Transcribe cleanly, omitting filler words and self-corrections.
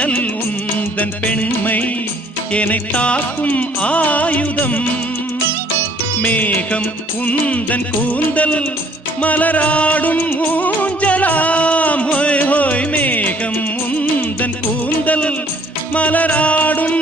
மின்னல் உந்தன் பெண்மை என்னை தாக்கும் ஆயுதம். மேகம் உந்தன் கூந்தல் மலராடும் ஊஞ்சலாம். ஹோய் ஹோய் மேகம் உந்தன் கூந்தல் மலராடும்